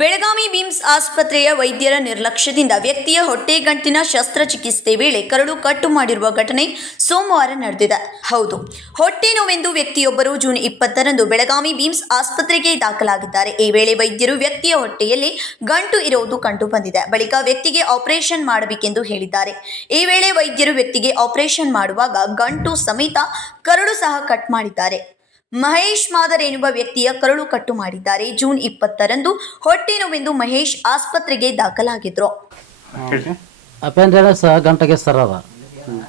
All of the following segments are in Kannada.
ಬೆಳಗಾವಿ ಬಿಮ್ಸ್ ಆಸ್ಪತ್ರೆಯ ವೈದ್ಯರ ನಿರ್ಲಕ್ಷ್ಯದಿಂದ ವ್ಯಕ್ತಿಯ ಹೊಟ್ಟೆಗಂಟಿನ ಶಸ್ತ್ರಚಿಕಿತ್ಸೆ ವೇಳೆ ಕರಳು ಕಟ್ಟು ಮಾಡಿರುವ ಘಟನೆ ಸೋಮವಾರ ನಡೆದಿದೆ. ಹೌದು, ಹೊಟ್ಟೆ ನೋವೆಂದು ವ್ಯಕ್ತಿಯೊಬ್ಬರು ಜೂನ್ 20ರಂದು ಬೆಳಗಾವಿ ಬಿಮ್ಸ್ ಆಸ್ಪತ್ರೆಗೆ ದಾಖಲಾಗಿದ್ದಾರೆ. ಈ ವೇಳೆ ವೈದ್ಯರು ವ್ಯಕ್ತಿಯ ಹೊಟ್ಟೆಯಲ್ಲಿ ಗಂಟು ಇರುವುದು ಕಂಡು ಬಂದಿದೆ. ಬಳಿಕ ವ್ಯಕ್ತಿಗೆ ಆಪರೇಷನ್ ಮಾಡಬೇಕೆಂದು ಹೇಳಿದ್ದಾರೆ. ಈ ವೇಳೆ ವೈದ್ಯರು ವ್ಯಕ್ತಿಗೆ ಆಪರೇಷನ್ ಮಾಡುವಾಗ ಗಂಟು ಸಮೇತ ಕರಳು ಸಹ ಕಟ್ ಮಾಡಿದ್ದಾರೆ. ಮಹೇಶ್ ಮಾದರ್ ಎನ್ನುವ ವ್ಯಕ್ತಿಯ ಕರಳು ಕಟ್ಟು ಮಾಡಿದ್ದಾರೆ. ಜೂನ್ 20ರಂದು ಹೊಟ್ಟೆ ನೋವೆಂದು ಮಹೇಶ್ ಆಸ್ಪತ್ರೆಗೆ ದಾಖಲಾಗಿದ್ರು. ಅಪೆಂಡಿಕ್ಸ್ ಗಂಟೆಗೆ ಸರ್ ಅದ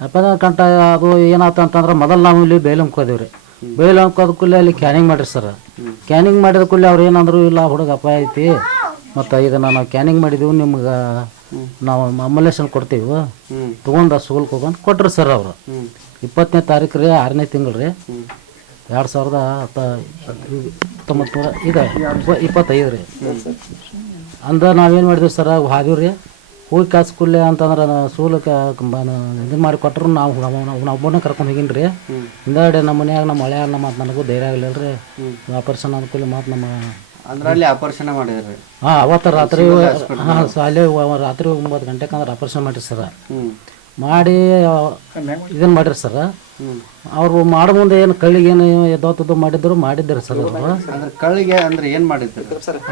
ಅಪೆಂಡಿಕ್ಸ್ ಗಂಟ ಅದು ಏನಾಯ್ತು ಅಂತಂದ್ರೆ ಮೊದಲು ನಾವು ಇಲ್ಲಿ ಬೇಲಂಕ್ ಹೋದೇವ್ರಿ. ಬೇಲಂಕ್ ಹೋದ ಕೂಡಲೇ ಅಲ್ಲಿ ಕ್ಯಾನಿಂಗ್ ಮಾಡಿರಿ ಸರ್. ಕ್ಯಾನಿಂಗ್ ಮಾಡಿದ ಕೂಡಲೇ ಅವ್ರು ಏನಂದ್ರು, ಇಲ್ಲ ಹುಡುಗ ಅಪಾಯ ಐತಿ, ಮತ್ತು ಇದನ್ನು ನಾವು ಕ್ಯಾನಿಂಗ್ ಮಾಡಿದೀವಿ, ನಿಮ್ಗೆ ನಾವು ಅಂಬುಲೆನ್ಸ್ ಕೊಡ್ತೀವಿ, ತೊಗೊಂಡು ಸ್ಕೂಲ್ಗೆ ಹೋಗೋದು ಕೊಟ್ರಿ ಸರ್. ಅವರು 20ನೇ ತಾರೀಕು ರೀ 6ನೇ ತಿಂಗಳು ರೀ 2019 ಇದೆ 25 ರೀ. ಅಂದ್ರೆ ನಾವೇನು ಮಾಡಿದ್ವಿ ಸರ್, ಹಾದಿವಿ ರೀ. ಹೋಗಿ ಕಾಸ್ಕೂಲೆ ಅಂತಂದ್ರೆ ಸೂಲಕ್ಕೆ ಇದನ್ನು ಮಾಡಿ ಕೊಟ್ಟರು ನಾವು ಒಬ್ಬನೇ ಕರ್ಕೊಂಡು ಹೋಗಿನಿ ರೀ. ಹಿಂದಾಡೆ ನಮ್ಮ ಮನ್ಯಾಗ ನಮ್ಮ ಹಳೆಯ ಮತ್ತು ನನಗೂ ಧೈರ್ಯ ಆಗಲಿಲ್ಲ ರೀ. ಆಪರೇಷನ್ ಅನ್ಕೂಲ ಮತ್ತು ನಮ್ಮ ಅಂದ್ರೆ ಅಲ್ಲಿ ಆಪರೇಷನ್ ಮಾಡಿದ್ರಿ. ಹಾಂ, ಅವತ್ತು ರಾತ್ರಿ ಅಲ್ಲಿ ರಾತ್ರಿ 9 ಗಂಟೆಗೆ ಅಂದ್ರೆ ಆಪರೇಷನ್ ಮಾಡಿರಿ ಸರ್. ಮಾಡಿ ಇದನ್ನು ಮಾಡಿರಿ ಸರ್. ಅವರು ಮಾಡೋ ಮುಂದೆ ಏನು ಕಳ್ಳಿಗೆ ಏನು ಎದ್ದೋತದ್ದು ಮಾಡಿದ್ರು ಸರ್. ಅವರು ಕಳ್ಳಿಗೆ ಅಂದ್ರೆ ಏನು ಮಾಡಿದ್ರು?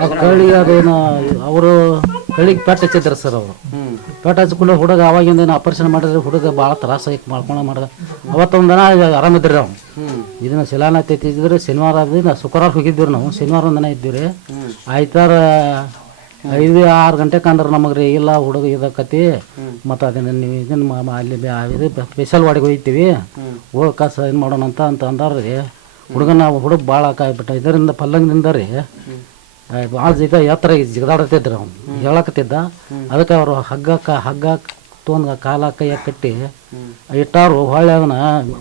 ಅದು ಕಳ್ಳಿಗೆ ಅದೇನು ಅವರು ಕಳ್ಳಿಗೆ ಪೆಟ್ಟು ಹಚ್ಚಿದ್ರು ಸರ್. ಅವರು ಪೆಟ್ಟು ಹಚ್ಕೊಂಡು ಹುಡುಗ ಅವಾಗಿಂದ ಏನು ಆಪರೇಷನ್ ಮಾಡಿದ್ರೆ ಹುಡುಗ ಭಾಳ ತ್ರಾಸ ಮಾಡಿದ. ಅವತ್ತೊಂದು ದಿನ ಆರಾಮಿದ್ರಿ ನಾವು. ಇದನ್ನ ಶಿಲಾನ ತೆತ್ತಿದ್ರಿ. ಶನಿವಾರ ನಾವು ಶುಕ್ರವಾರ ಹೋಗಿದ್ವಿ ನಾವು. ಶನಿವಾರ ಒಂದಿನ ಇದ್ದೀವಿ ರೀ. ಆಯ್ತಾರ 5-6 ಗಂಟೆಗೆ ಅಂದ್ರೆ ನಮಗೆ ರೀ, ಇಲ್ಲ ಹುಡುಗ ಇದಕ್ಕತಿ ಮತ್ತು ಅದನ್ನು ನೀವು ಇದನ್ನು ಅಲ್ಲಿ ಇದು ಸ್ಪೆಷಲ್ ವಾರ್ಡಿಗೆ ಹೋಗ್ತೀವಿ, ಹೋಗಿ ಕಾಸು ಇದು ಮಾಡೋಣ ಅಂತ ಅಂದಾರ ರೀ. ಹುಡುಗ ಭಾಳ ಕಾಯ್ಬಿಟ್ಟ. ಇದರಿಂದ ಪಲ್ಲಂಗದಿಂದ ರೀ ಭಾಳ ಎತ್ತರ ಜಿಗದಾಡತ್ತಿದ್ರು. ಅವ್ನು ಹೇಳಕತ್ತಿದ್ದ. ಅದಕ್ಕೆ ಅವರು ಹಗ್ಗ ತೊಗೊಂಡು ಕಾಲ ಕೈಯಾಗ ಕಟ್ಟಿ ಇಟ್ಟಾರು. ಹೊಳ್ಳಿ ಅದನ್ನ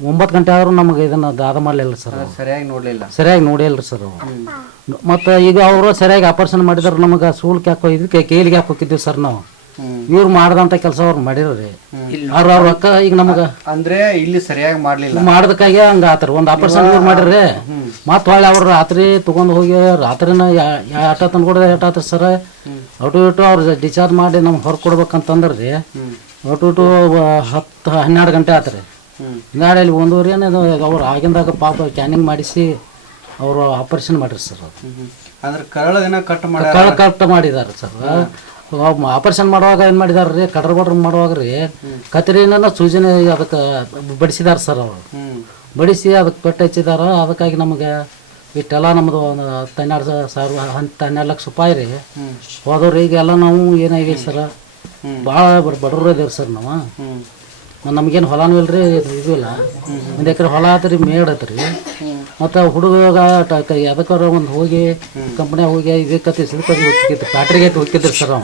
9 ಗಂಟೆ ಆದ್ರೂ ನಮಗೆ ಇದನ್ನು ದಾದ ಮಾಡಲಿಲ್ಲ ಸರ್. ಸರಿಯಾಗಿ ನೋಡಿಲ್ಲ ಸರ್. ಮತ್ತು ಈಗ ಅವರು ಸರಿಯಾಗಿ ಆಪರೇಷನ್ ಮಾಡಿದ್ರೆ ನಮಗೆ ಸೂಲ್ಕೆ ಹಾಕೋ ಇದಕ್ಕೆ ಕೇಲಿಗೆ ಹಾಕೋಕಿದ್ದೀವಿ ಸರ್ ನಾವು. ಇವ್ರು ಮಾಡ್ದಂಥ ಕೆಲಸ ಅವ್ರು ಮಾಡಿರ್ರಿ. ಅವ್ರ ರೊಕ್ಕ ಈಗ ನಮಗೆ ಅಂದ್ರೆ ಇಲ್ಲಿ ಸರಿಯಾಗಿ ಮಾಡೋದಕ್ಕಾಗಿ ಹಂಗೆ ಆತ್ರಿ. ಒಂದು ಆಪರೇಷನ್ ಇವ್ರು ಮಾಡಿರ್ರಿ. ಮತ್ತು ಹೊಳ್ಳಿ ಅವ್ರು ರಾತ್ರಿ ತೊಗೊಂಡು ಹೋಗಿ ರಾತ್ರಿನ ಆಟ ತಂದ್ಕೊಡೋದು ಏಟ್ ಆತ್ರಿ ಸರ್. ಅಟು ಇಟ್ಟು ಅವ್ರು ಡಿಸ್ಚಾರ್ಜ್ ಮಾಡಿ ನಮ್ಗೆ ಹೊರ ಕೊಡ್ಬೇಕಂತಂದ್ರೆ ರೀ ಅಟು 10-12 ಗಂಟೆ ಆತ್ರಿ. ಹಿಂಗಾಡಿ ಅಲ್ಲಿ 1:30 ಏನದು ಅವ್ರು ಆಗಿಂದಾಗ ಪಾಪ ಕ್ಯಾನಿಂಗ್ ಮಾಡಿಸಿ ಅವರು ಆಪರೇಷನ್ ಮಾಡಿರಿ ಸರ್. ಅಂದ್ರೆ ಕರಳದಿನ ಕಟ್ ಮಾಡಿದ್ದಾರೆ ಸರ್. ಆಪರೇಷನ್ ಮಾಡುವಾಗ ಏನು ಮಾಡಿದಾರೆ ರೀ, ಕಡ್ರ ಮಾಡುವಾಗ ರೀ ಕತ್ರಿನ ಸೂಜನೆ ಅದಕ್ಕೆ ಬಡಿಸಿದಾರೆ ಸರ್. ಅವರು ಬಡಿಸಿ ಅದಕ್ಕೆ ಪೆಟ್ಟು ಹಚ್ಚಿದಾರ. ಅದಕ್ಕಾಗಿ ನಮಗೆ ಇಷ್ಟೆಲ್ಲ ನಮ್ಮದು ಒಂದು 12 ಲಕ್ಷ ರೂಪಾಯಿ ರೀ ಹೋದವ್ರಿ. ಈಗೆಲ್ಲ ನಾವು ಏನಾಗಿದೆ ಸರ್, ಭಾಳ ಬಡವರು ಇದೇವ್ರಿ ಸರ್. ನಾವು ನಮಗೇನು ಹೊಲನೂ ಇಲ್ಲ ರೀ, ಇದು ಇಲ್ಲ. 1 ಎಕರೆ ಹೊಲ ಆತ್ರಿ, ಮೇಡ್ ಐತ್ರಿ. ಮತ್ತು ಹುಡುಗ ಅದಕ್ಕಾರ ಒಂದು ಹೋಗಿ ಕಂಪ್ನಿಯಾಗ ಹೋಗಿ ಇದಕ್ಕೆ ಹೋಗಿತ್ತು, ಫ್ಯಾಕ್ಟ್ರಿಗೆ ಹೋಗಿದ್ರಿ ಸರ್. ಅವ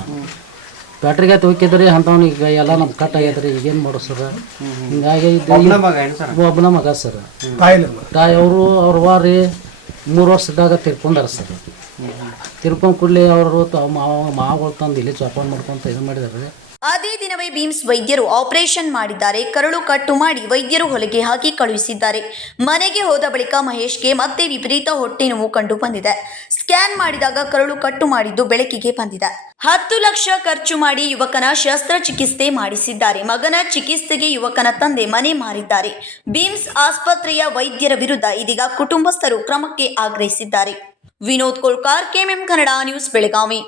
ಫ್ಯಾಕ್ಟ್ರಿಗೆ ಹೋಗಿದ್ರಿ. ಅಂಥವ್ನಿಗೆ ಎಲ್ಲ ನಮ್ಮ ಕಟ್ ಆಗ್ಯದ್ರಿ. ಈಗೇನು ಮಾಡೋ ಸರ್. ಹಿಂಗಾಗಿ ಒಬ್ಬನ ಮಗ ಸರ್. ತಾಯಿ ಅವ್ರ ವಾರಿ 3 ವರ್ಷದಾಗ ತಿರ್ಕೊಂಡಾರ ಸರ್. ತಿರ್ಕೊಂಡ್ ಕೂಡಲೇ ಅವರು ಮಾವುಗಳು ತಂದು ಇಲ್ಲಿ ಜೋಪಾನ ಮಾಡ್ಕೊಂತ ಇದು ಮಾಡಿದಾರೆ. ಅದೇ ದಿನವೇ ಬಿಮ್ಸ್ ವೈದ್ಯರು ಆಪರೇಷನ್ ಮಾಡಿದ್ದಾರೆ. ಕರಳು ಕಟ್ಟು ಮಾಡಿ ವೈದ್ಯರು ಹೊಲಿಗೆ ಹಾಕಿ ಕಳುಹಿಸಿದ್ದಾರೆ. ಮನೆಗೆ ಹೋದ ಬಳಿಕ ಮಹೇಶ್ಗೆ ಮತ್ತೆ ವಿಪರೀತ ಹೊಟ್ಟೆ ನೋವು ಕಂಡು ಬಂದಿದೆ. ಸ್ಕ್ಯಾನ್ ಮಾಡಿದಾಗ ಕರಳು ಕಟ್ಟು ಮಾಡಿದ್ದು ಬೆಳಕಿಗೆ ಬಂದಿದೆ. 10 ಲಕ್ಷ ಖರ್ಚು ಮಾಡಿ ಯುವಕನ ಶಸ್ತ್ರಚಿಕಿತ್ಸೆ ಮಾಡಿಸಿದ್ದಾರೆ. ಮಗನ ಚಿಕಿತ್ಸೆಗೆ ಯುವಕನ ತಂದೆ ಮನೆ ಮಾರಿದ್ದಾರೆ. ಬಿಮ್ಸ್ ಆಸ್ಪತ್ರೆಯ ವೈದ್ಯರ ವಿರುದ್ಧ ಇದೀಗ ಕುಟುಂಬಸ್ಥರು ಕ್ರಮಕ್ಕೆ ಆಗ್ರಹಿಸಿದ್ದಾರೆ. Vinod Kolkar, KMM Kannada news, Belagavi.